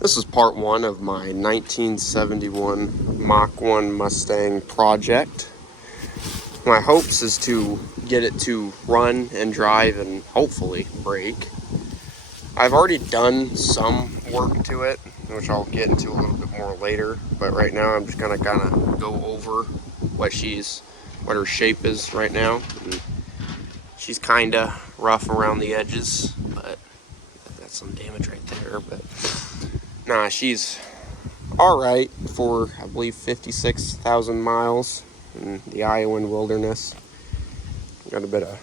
This is part one of my 1971 Mach 1 Mustang project. My hopes is to get it to run and drive and hopefully brake. I've already done some work to it, which I'll get into a little bit more later, but right now I'm just gonna kind of go over what her shape is right now. And she's kind of rough around the edges, but that's some damage right there. But nah, she's all right for, I believe, 56,000 miles in the Iowan wilderness. Got a bit of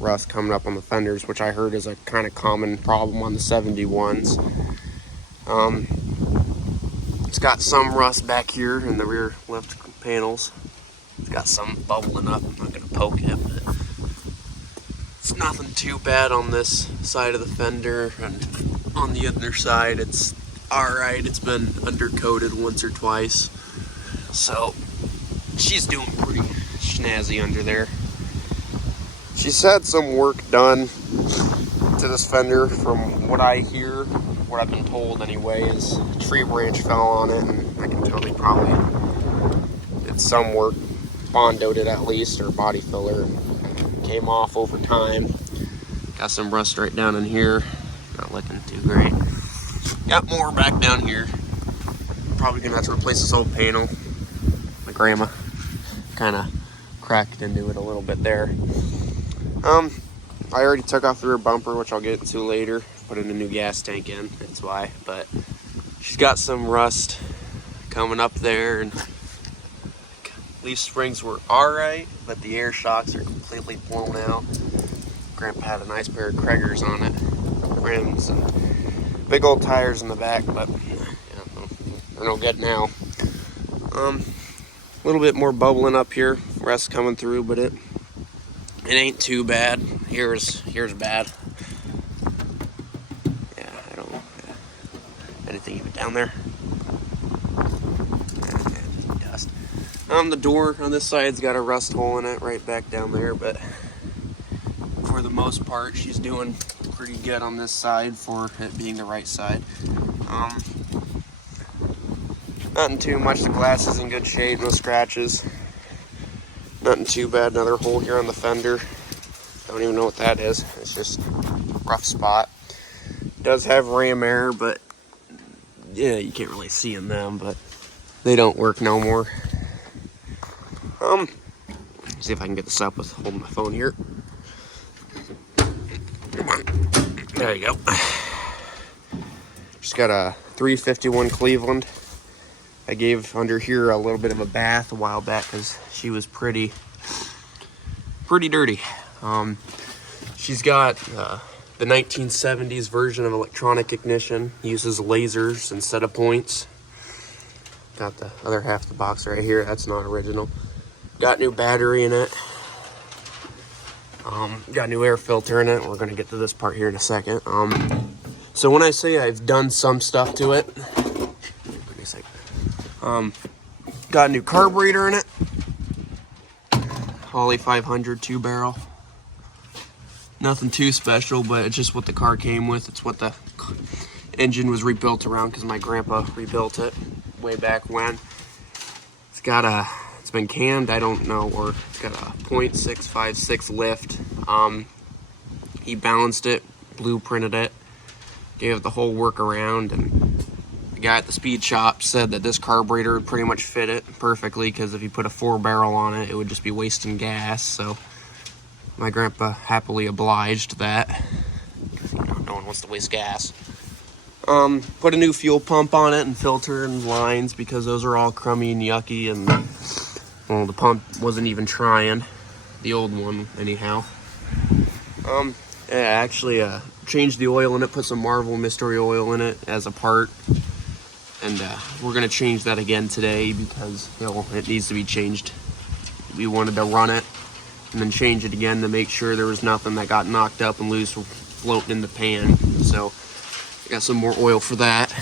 rust coming up on the fenders, which I heard is a kind of common problem on the 71s. It's got some rust back here in the rear lift panels. It's got some bubbling up. I'm not going to poke it, but it's nothing too bad on this side of the fender, and on the other side it's alright. It's been undercoated once or twice, so she's doing pretty snazzy under there. She's had some work done to this fender. From what I hear, what I've been told anyway, is a tree branch fell on it, and I can tell they probably did some work, bondoed it at least, or body filler, came off over time. Got some rust right down in here, not looking too great. Got more back down here. Probably gonna have to replace this whole panel. My grandma kind of cracked into it a little bit there. I already took off the rear bumper, which I'll get into later. Put in a new gas tank in, that's why. But she's got some rust coming up there, and leaf springs were alright, but the air shocks are completely blown out. Grandpa had a nice pair of Kraggers on it, rims, and big old tires in the back, but yeah, they're no good now. A little bit more bubbling up here, rust coming through, but it ain't too bad. Here's bad. Yeah, I don't know. Anything even down there? Dust. The door on this side's got a rust hole in it right back down there, but for the most part, she's doing pretty good on this side for it being the right side. Nothing too much. The glass is in good shape, no scratches. Nothing too bad. Another hole here on the fender. Don't even know what that is. It's just a rough spot. Does have ram air, but yeah, you can't really see in them, but they don't work no more. See if I can get this up with holding my phone here. Come on. There you go. Just got a 351 Cleveland. I gave under here a little bit of a bath a while back because she was pretty dirty. She's got the 1970s version of electronic ignition. Uses lasers instead of points. Got the other half of the box right here. That's not original. Got new battery in it. Got new air filter in it. We're gonna get to this part here in a second. So when I say I've done some stuff to it, give me a second. Got a new carburetor in it. Holly 500 2-barrel. Nothing too special, but it's just what the car came with. It's what the engine was rebuilt around because my grandpa rebuilt it way back when. It's been cammed, I don't know, or it's got a .656 lift. He balanced it, blueprinted it, gave it the whole workaround, and the guy at the speed shop said that this carburetor would pretty much fit it perfectly because if you put a 4-barrel on it, it would just be wasting gas. So my grandpa happily obliged that. No one wants to waste gas. Put a new fuel pump on it and filter and lines because those are all crummy and yucky, and well, the pump wasn't even trying. The old one, anyhow. Yeah, actually changed the oil in it, put some Marvel Mystery oil in it as a part. And we're going to change that again today because it needs to be changed. We wanted to run it and then change it again to make sure there was nothing that got knocked up and loose floating in the pan. So I got some more oil for that.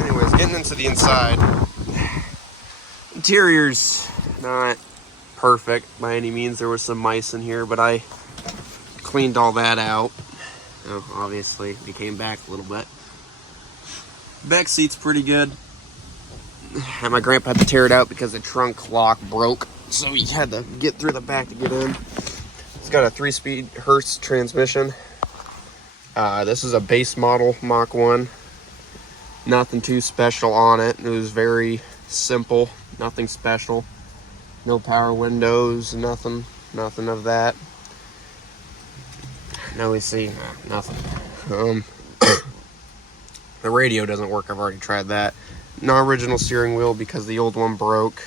Anyways, getting into the inside. Interior's not perfect by any means. There was some mice in here, but I cleaned all that out. obviously we came back a little bit. Back seat's pretty good. And my grandpa had to tear it out because the trunk lock broke, so he had to get through the back to get in. It's got a 3-speed Hertz transmission. This is a base model Mach 1. Nothing too special on it. It was very simple, nothing special. No power windows, nothing of that. Now we see nothing. The radio doesn't work. I've already tried that. No original steering wheel because the old one broke.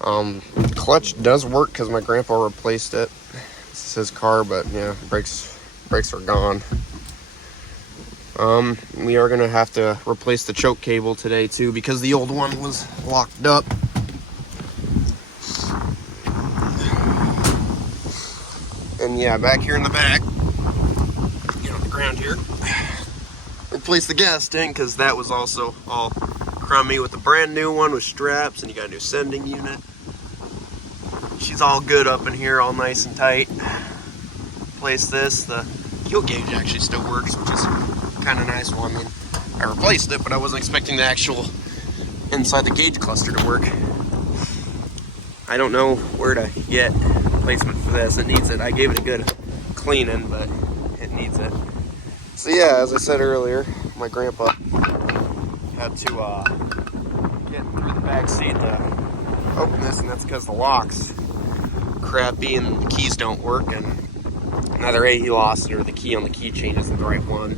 Clutch does work because my grandpa replaced it. This is his car, but yeah, brakes are gone. We are gonna have to replace the choke cable today too because the old one was locked up. And yeah, back here in the back, get on the ground here, replace the gas tank because that was also all crummy with the brand new one with straps, and you got a new sending unit. She's all good up in here, all nice and tight. Replace this. The fuel gauge actually still works, which is kind of nice one. I replaced it, but I wasn't expecting the actual inside the gauge cluster to work. I don't know where to get replacement for this. It needs it. I gave it a good cleaning, but it needs it. So yeah, as I said earlier, my grandpa had to get through the back seat to open this, and that's because the lock's crappy and the keys don't work, and either A, he lost it, or the key on the keychain isn't the right one.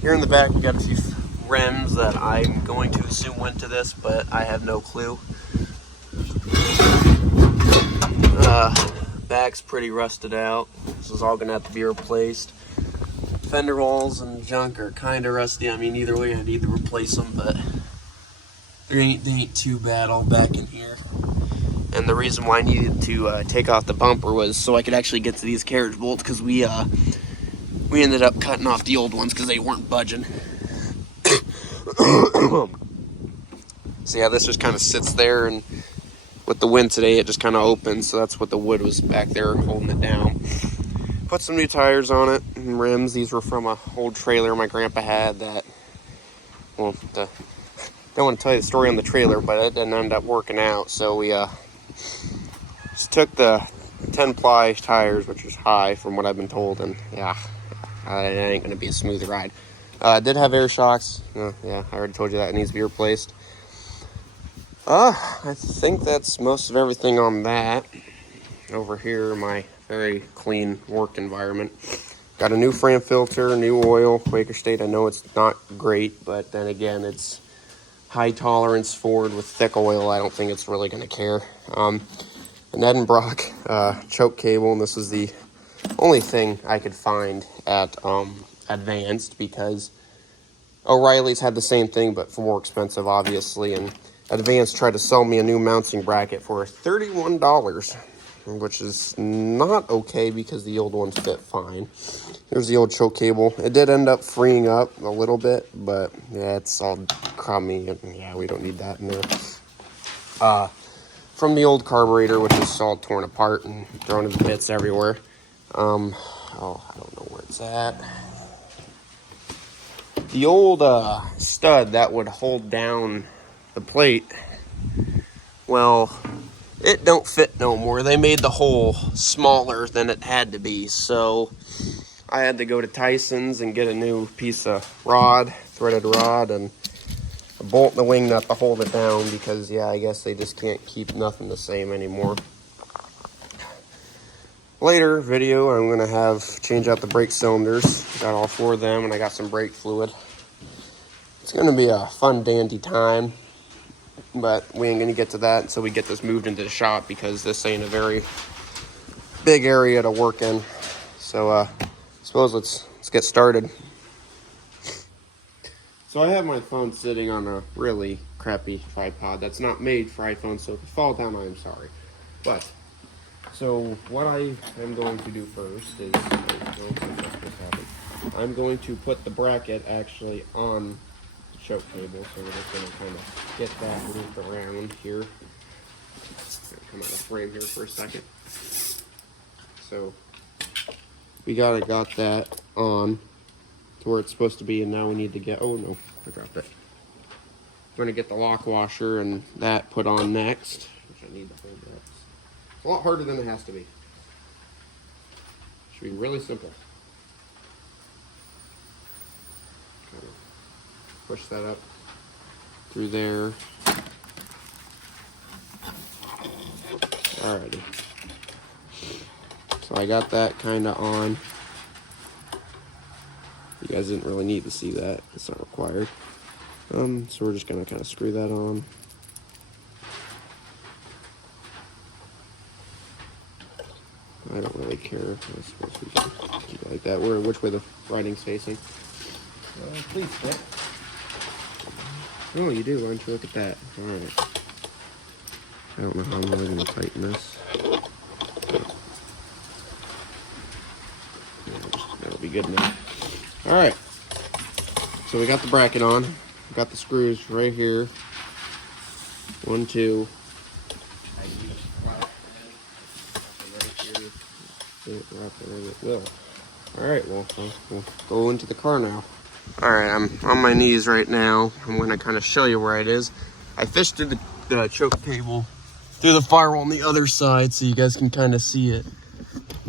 Here in the back, we got a few rims that I'm going to assume went to this, but I have no clue. Back's pretty rusted out. This is all gonna have to be replaced. Fender walls and junk are kind of rusty. I mean, either way, I need to replace them, but they ain't too bad all back in here. And the reason why I needed to take off the bumper was so I could actually get to these carriage bolts, because we ended up cutting off the old ones because they weren't budging. So yeah, this just kind of sits there, and with the wind today, it just kind of opens, so that's what the wood was back there holding it down. Put some new tires on it and rims. These were from an old trailer my grandpa had that, well, don't want to tell you the story on the trailer, but it didn't end up working out. So we just took the 10-ply tires, which is high from what I've been told, and yeah, it ain't going to be a smooth ride. Did have air shocks. Yeah, I already told you that it needs to be replaced. I think that's most of everything on that. Over here, my very clean work environment. Got a new frame filter, new oil, Quaker State. I know it's not great, but then again, it's high tolerance Ford with thick oil. I don't think it's really going to care. An Edenbrock choke cable, and this is the only thing I could find at Advanced, because O'Reilly's had the same thing, but for more expensive, obviously, and Advanced tried to sell me a new mounting bracket for $31, which is not okay because the old ones fit fine. Here's the old choke cable. It did end up freeing up a little bit, but yeah, it's all crummy, and yeah, we don't need that in there. From the old carburetor, which is all torn apart and thrown into bits everywhere. I don't know where it's at. The old stud that would hold down the plate, well, it don't fit no more. They made the hole smaller than it had to be, so I had to go to Tyson's and get a new piece of rod, threaded rod, and a bolt in the wing nut to hold it down, because yeah, I guess they just can't keep nothing the same anymore. Later video, I'm gonna have change out the brake cylinders. Got all 4 of them, and I got some brake fluid. It's gonna be a fun dandy time, but we ain't gonna get to that until we get this moved into the shop, because this ain't a very big area to work in. So I suppose let's get started. So I have my phone sitting on a really crappy tripod that's not made for iPhone, so if it falls down, I'm sorry. But so what I am going to do first is I'm going to put the bracket actually on the choke cable. So we're just going to kind of get that looped around here. Come out of frame here for a second. So we got that on to where it's supposed to be, and now we need to get, oh no, I dropped it. We're gonna get the lock washer and that put on next, which I need to hold that. It's a lot harder than it has to be. Should be really simple. Kind of push that up through there. Alrighty. So I got that kind of on. You guys didn't really need to see that. It's not required. So we're just gonna kind of screw that on. I don't really care. I suppose we can keep it like that. Which way the writing's facing? Please fit. Oh, you do. Why don't you look at that? All right. I don't know how I'm really gonna tighten this. That'll be good now. All right. So we got the bracket on. We got the screws right here. 1, 2. Alright, well, we'll go into the car now. Alright, I'm on my knees right now. I'm going to kind of show you where it is. I fished through the choke cable, through the firewall on the other side, so you guys can kind of see it.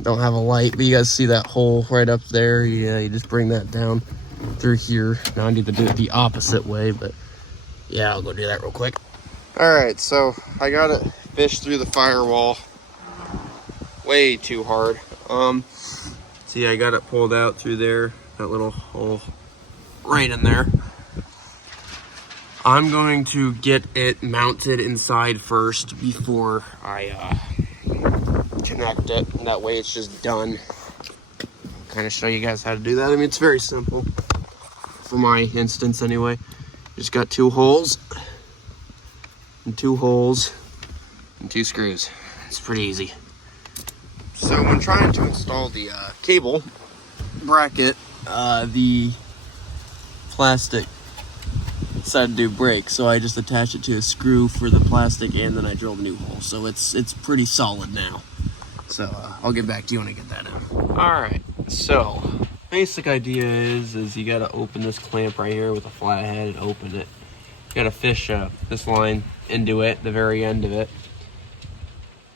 Don't have a light, but you guys see that hole right up there. Yeah, you just bring that down through here. Now I need to do it the opposite way, but yeah, I'll go do that real quick. Alright, so I got it fished through the firewall way too hard. See, I got it pulled out through there, that little hole right in there. I'm going to get it mounted inside first before I connect it. That way it's just done. Kind of show you guys how to do that. I mean, it's very simple for my instance anyway. Just got 2 holes and 2 holes and 2 screws. It's pretty easy. So when trying to install the cable bracket, the plastic decided to break, so I just attached it to a screw for the plastic, and then I drilled a new hole. So it's pretty solid now. So I'll get back to you when I get that in. All right. So basic idea is you got to open this clamp right here with a flathead and open it. You got to fish this line into it, the very end of it.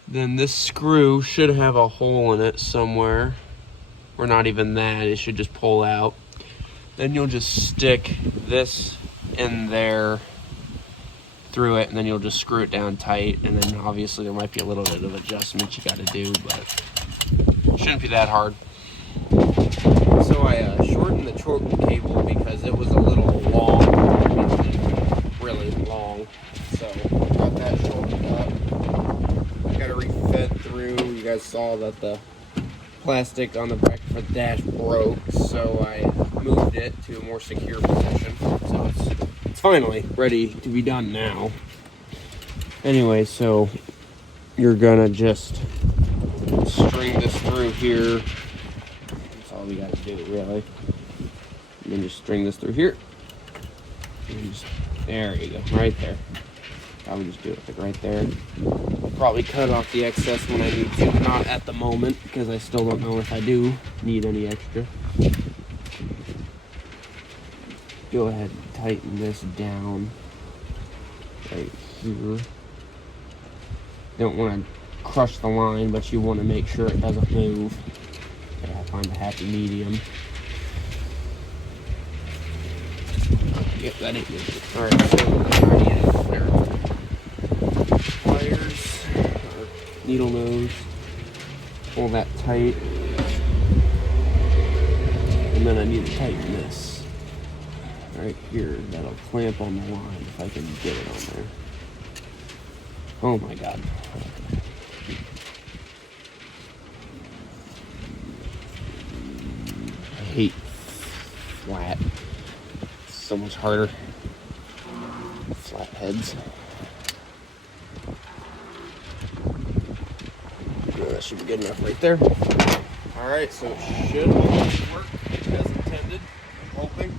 Then this screw should have a hole in it somewhere, or not even that, it should just pull out. Then you'll just stick this in there through it, and then you'll just screw it down tight, and then obviously there might be a little bit of adjustment you got to do, but it shouldn't be that hard. So I shortened the choke cable because it was a little long, really long, so got that shortened up. Got it refed through. You guys saw that the plastic on the bracket for the dash broke, so I moved it to a more secure position. So it's finally ready to be done now. Anyway, so you're gonna just string this through here. That's all we gotta do, really. And then just string this through here. And just, there you go, right there. I would just do it like right there. I'll probably cut off the excess when I need to. Not at the moment, because I still don't know if I do need any extra. Go ahead and tighten this down right here. Don't want to crush the line, but you want to make sure it doesn't move. Gotta find a happy medium. Yep, that ain't good. Alright, so already have there. Pliers, or needle nose, pull that tight, and then I need to tighten this right here. That'll clamp on the line if I can get it on there. Oh my god. I hate flat. It's so much harder. Flat heads. That should be good enough right there. Alright, so it should work as intended. I'm hoping.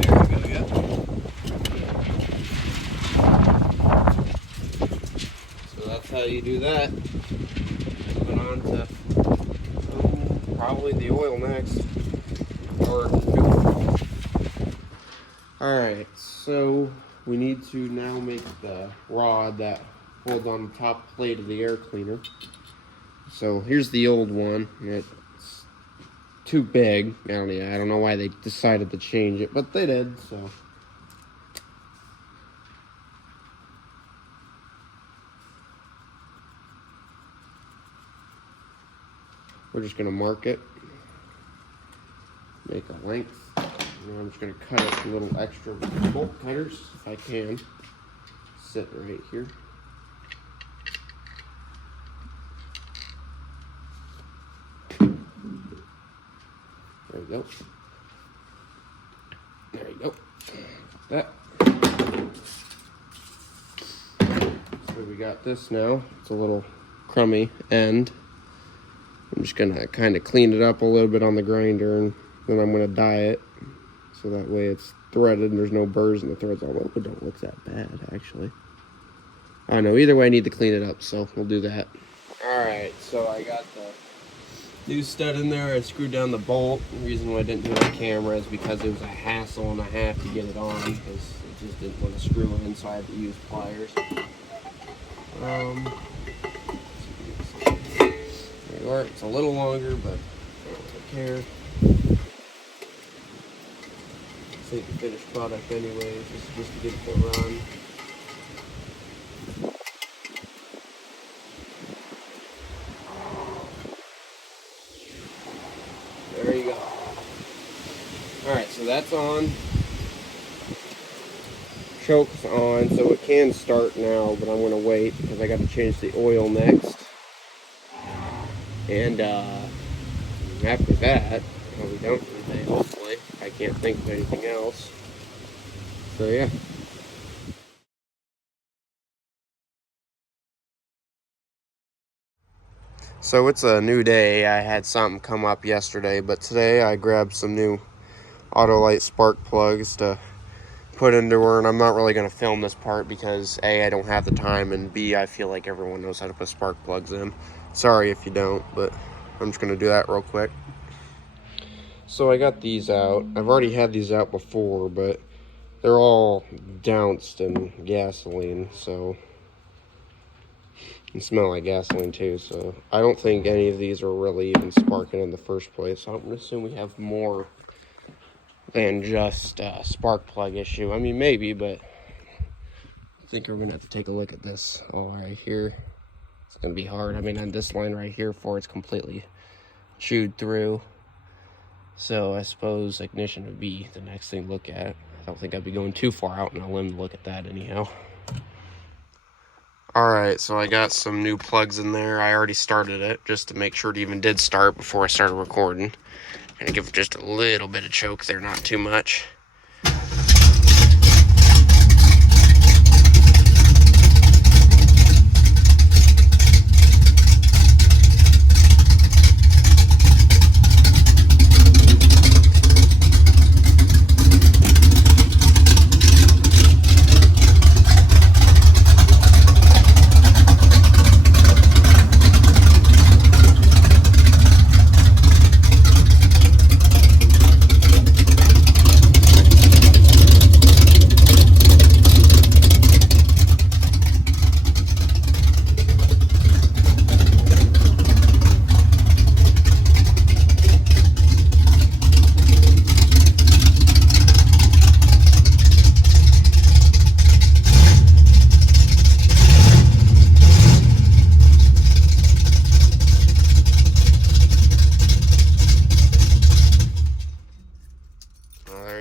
There we go, yeah. how you do that. Moving on to probably the oil next. Or alright, so we need to now make the rod that holds on the top plate of the air cleaner. So here's the old one. It's too big. I don't know why they decided to change it, but they did, so. We're just gonna mark it, make a length, and I'm just gonna cut it a little extra with bolt cutters if I can. Sit right here. There you go. There you go. That. So we got this now. It's a little crummy end. I'm just gonna kind of clean it up a little bit on the grinder, and then I'm gonna dye it so that way it's threaded and there's no burrs in the threads. Although it don't look that bad, actually. I don't know. Either way, I need to clean it up, so we'll do that. All right, so I got the new stud in there. I screwed down the bolt. The reason why I didn't do it on camera is because it was a hassle and a half to get it on, because it just didn't want to screw in, so I had to use pliers. There you are. It's a little longer, but I don't care. This ain't the finished product anyways. This is just to get it to run. There you go. Alright, so that's on. Choke's on, so it can start now, but I'm going to wait because I got to change the oil next. And after that, well, we don't today, hopefully. I can't think of anything else. So yeah. So it's a new day. I had something come up yesterday, but today I grabbed some new Autolite spark plugs to put into her, and I'm not really going to film this part because A, I don't have the time, and B, I feel like everyone knows how to put spark plugs in. Sorry if you don't, but I'm just going to do that real quick. So I got these out. I've already had these out before, but they're all doused in gasoline, so they smell like gasoline too, so I don't think any of these are really even sparking in the first place. So I'm going to assume we have more than just a spark plug issue. I mean, maybe, but I think we're going to have to take a look at this all right here. It's going to be hard. I mean, on this line right here, it's completely chewed through. So I suppose ignition would be the next thing to look at. I don't think I'd be going too far out on a limb to look at that anyhow. Alright, so I got some new plugs in there. I already started it just to make sure it even did start before I started recording. Gonna give it just a little bit of choke there, not too much.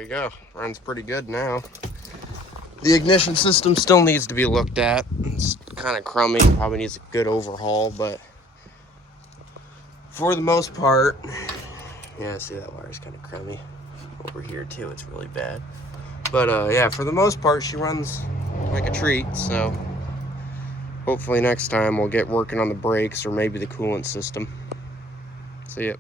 Go. Runs pretty good now. The ignition system still needs to be looked at. It's kind of crummy, probably needs a good overhaul, but for the most part, yeah, see that wire's kind of crummy. Over here too, it's really bad. But yeah, for the most part, she runs like a treat, so hopefully next time we'll get working on the brakes or maybe the coolant system. See ya.